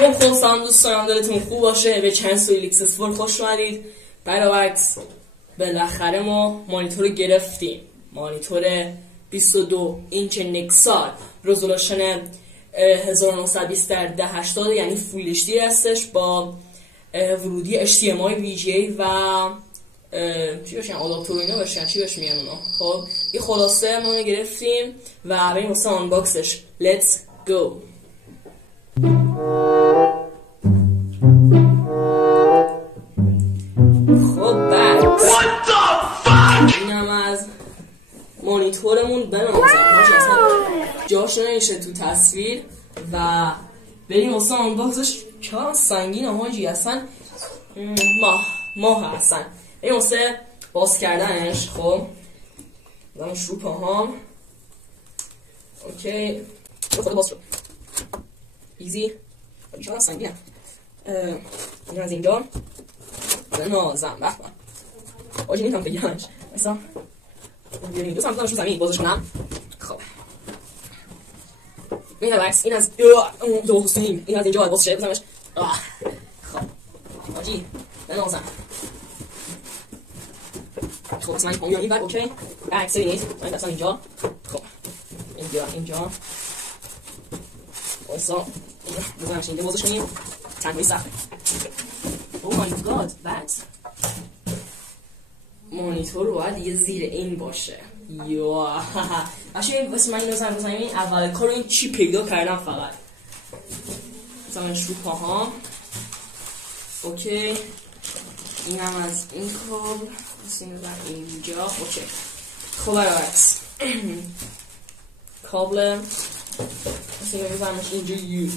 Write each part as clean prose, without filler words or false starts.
خب سلام دوستان، دلتون خوب باشه. به چند سوی لیکس اسپور خوش اومدید. برعکس بالاخره ما مانیتور رو گرفتیم. مانیتور 22 اینچ نکسار رزولوشن 1920 در 1080 یعنی فول اچ دی هستش با ورودی HDMI VGA و چی باشن آداپتور و اینا باشن، چی بهش میگن اونا. خب یه خلاصه ما رو گرفتیم و بریم واسه آنباکسش. Let's go. خب بعد اینم از مانیتورمون. جاش نمیشه تو تصویر و بریم واسه آنباکسش. چرا سنگینه حاجی، اصلا ماه هستن. بریم واسه باز کردنش. خب دارم شروع پاهام. اوکی خود باز شد ایزی. چرا سنگینه. این از اینجا بنازم بخوام آجی نمیتونم بگیرمش مثلا بیاریم دو سمتانش رو زمین بازش کنم. خب این برعکس این از دو حسین این از اینجا باز شه بزنمش. خب آجی بنازم. خب مثلا این این بر اوکی برعکس بینید من دستم اینجا. خب اینجا بایسا بزنمش اینجا بازش کنیم. تنهایی سخته. Oh my god that مانیتور رو باید یه زیر این باشه. یا باشه واسه من اینو زن این اول کار این چی پیدا کردم فقط مثلا شو پاهام. اوکی اینم از این کابل این رو اینجا. اوکی خب برعکس کابل مثلا بزنمش اینجا یو.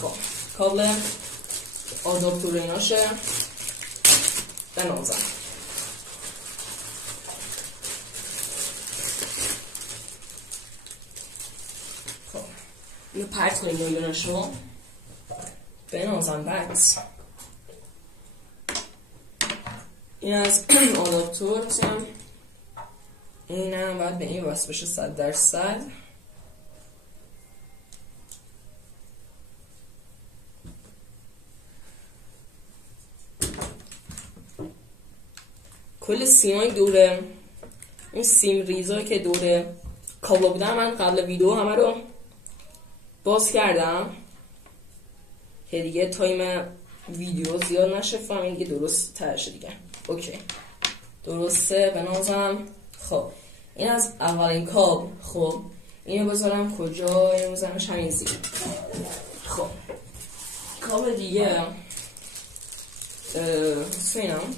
خب کابل آداپتور ایناشه بنازم. خب اینو پرت کنیم یونشو بنازم. بکس این از آداپتور مثلا اینم باید به این وصل بشه 100%. کل سیمای دوره این سیم ریزایی که دوره کابلا بودن من قبل ویدیو همه رو باز کردم که دیگه تایم ویدیو زیاد نشه. فهمین دیگه درست ترشه دیگه. اوکی درسته بنازم. خب این از اولین کابل. خب اینو بذارم کجا؟ اینو بذارمش همین زیر. خب کابل دیگه سینم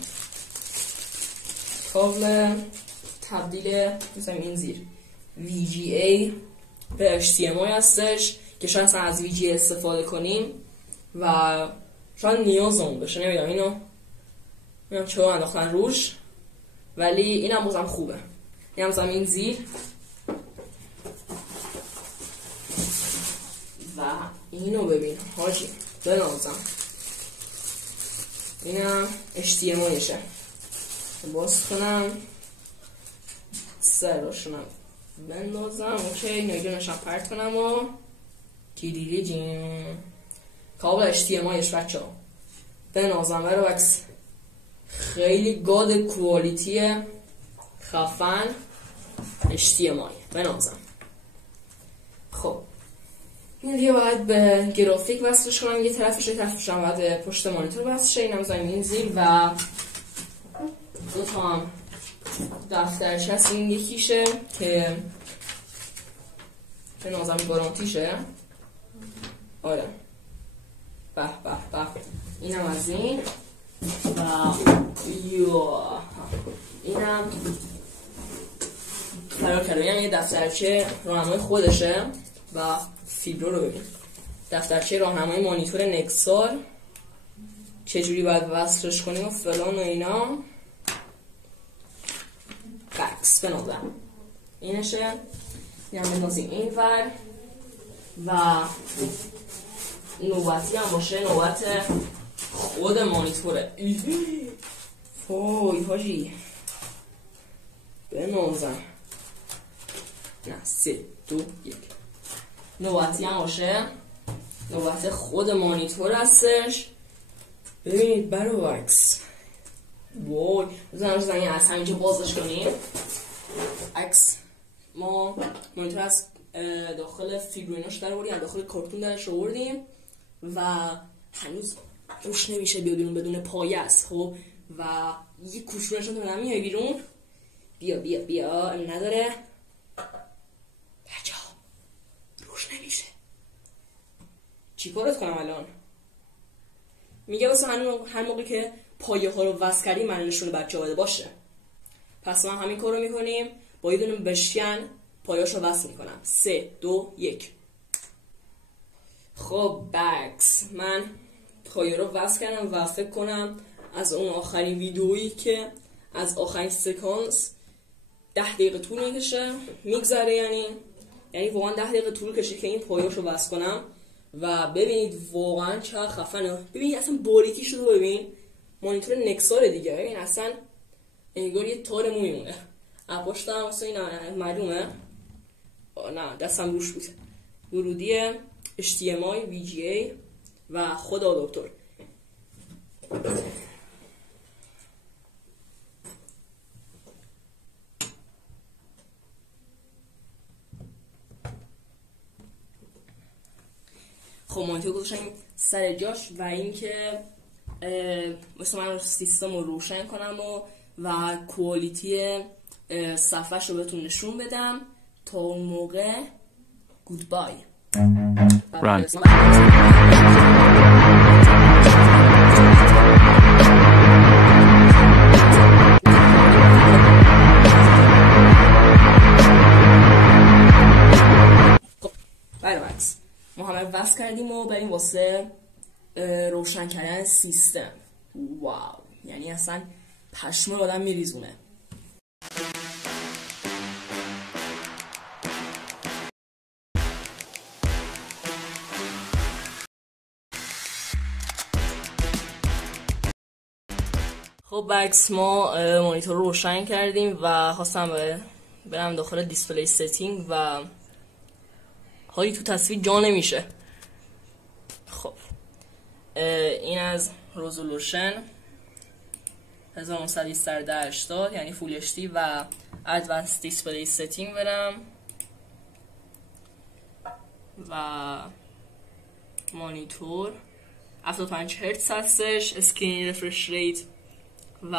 کابل تبدیل مثلا این زیر VGA به HDMI هستش که شاید اصلا از VGA استفاده کنیم و شاید نیازمون بشه. نمیدونم اینو چرا انداختن روش ولی اینم بازم خوبه. اینم زمین زیر و اینو ببین حاجی بنازم. اینم HDMI شه باز کنم سراشونم بندازم. اوکی نیجونشم پرت کنم و تیریری جیم کابل HDMIش بچه ها بنازم. برعکس خیلی گاد کوالیتی خفن HDMI بنازم. خب این دیگه باید به گرافیک وصلش کنم. یه طرفش هم باید به پشت مانیتور وصل شه. اینم زمین زیر و دو تا هم دفترچه هست. این یکیشه که نازم گارانتیشه. آره به اینم از این و اینم قرار کرده. اینم یه دفترچه راهنمای خودشه و فیبرو رو ببین. دفترچه راهنمای مانیتور نکسار چجوری باید وصلش کنیم و فلان و اینا. بکس بنازم اینشه. اینم بنازیم این ور و نوبتی هم باشه نوبت خود مانیتوره. فوی حاجی بنازم. نه 3 2 1 نوبتی هم باشه نوبت خود مانیتور هستش. ببینید برعکس وای بزنم از همینجا بازش کنیم. عکس ما مانیتور از داخل فیگوریناش در آوردیم، داخل کارتون درش آوردیم و هنوز روش نمیشه بدون پایه است. خب و یه کوچولوش رو بدم میای بیرون. بیا نداره بچه ها، روش نمیشه. چی کارت کنم الان؟ میگه واسه هر موقع که پایه ها رو وصل کردیم من نشون بچه ها بده باشه. پس ما همین کار رو میکنیم، با یه دونه بشکن پایه‌اش رو وصل میکنم. 3 2 1. خب بکس من پایه رو وصل کردم و فکر کنم از اون آخرین ویدئویی که از آخرین سکانس 10 دقیقه طول میگذره، یعنی واقعا 10 دقیقه طول کشید که این پایه‌اش رو وصل کنم و ببینید واقعا چقدر خفنه. ببینید اصلا باریکی شده، ببین مانیتور نکسار دیگه، ببین اصلا انگار یه تار مو میمونه. پشتم واسه این معلومه. نه دستم روش بود. ورودی HDMI VGA و خود آداپتور. خب مانیتور گذاشتم سر جاش و اینکه مثل من سیستم رو روشن کنم و کوالیتی صفحه‌ش رو بهتون نشون بدم. تا اون موقع گودبای. Run. برعکس ما همه وصل کردیم و بریم واسه روشن کردن سیستم. واو، یعنی اصلا پشم آدم میریزونه. خب بکس ما مانیتور رو روشن کردیم و خواستم برم داخل دیسپلی ستینگ و حالی تو تصویر جا نمیشه. خب این از رزولوشن 1920x1080 یعنی فول اچ دی و ادوانس دیسپلی ستینگ برم و مانیتور 75 هرتز هستش، اسکرین رفرش ریت و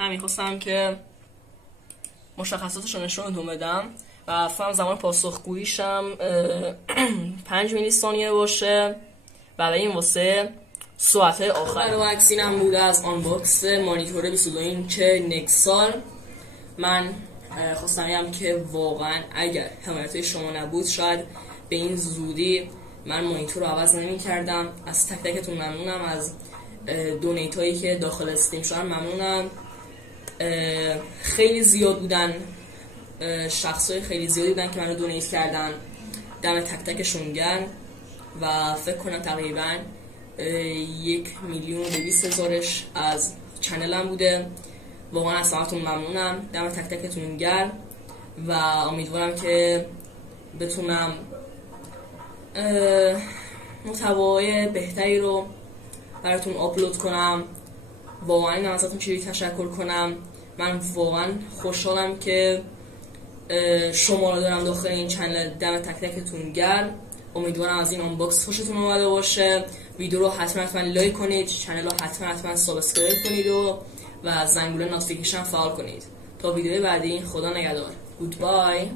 همین خواستم که مشخصاتش رو نشونتون بدم و فهم زمان پاسخگوییشم 5 میلی ثانیه باشه و این واسه ساعت آخر. و عکس اینم بوده از آنباکس مانیتور 22 اینچ نکسار. من خواستم بگم که واقعا اگر حمایت شما نبود شاید به این زودی من مانیتور رو عوض نمی‌کردم. از تک تکتون ممنونم، از دونیت هایی که داخل استیم شدن ممنونم. خیلی زیاد بودن، شخصای خیلی زیادی بودن که منو دونیت کردن، دم تک تکشون گرم و فکر کنم تقریبا 1,200,000 از چنلم بوده. واقعا از همتون ممنونم، دم تک تکتون گرم و امیدوارم که بتونم محتوای بهتری رو براتون آپلود کنم. واقعا اینم ازتون چیزی تشکر کنم. من واقعا خوشحالم که شما رو دارم داخل این چنل. دم تک تکتون گرم. امیدوارم از این آنباکس خوشتون اومده باشه. ویدیو رو حتما لایک کنید، چنل رو حتما سابسکرایب کنید و زنگوله نوتیفیکیشن فعال کنید. تا ویدیو بعدی خدا نگهدار. گودبای.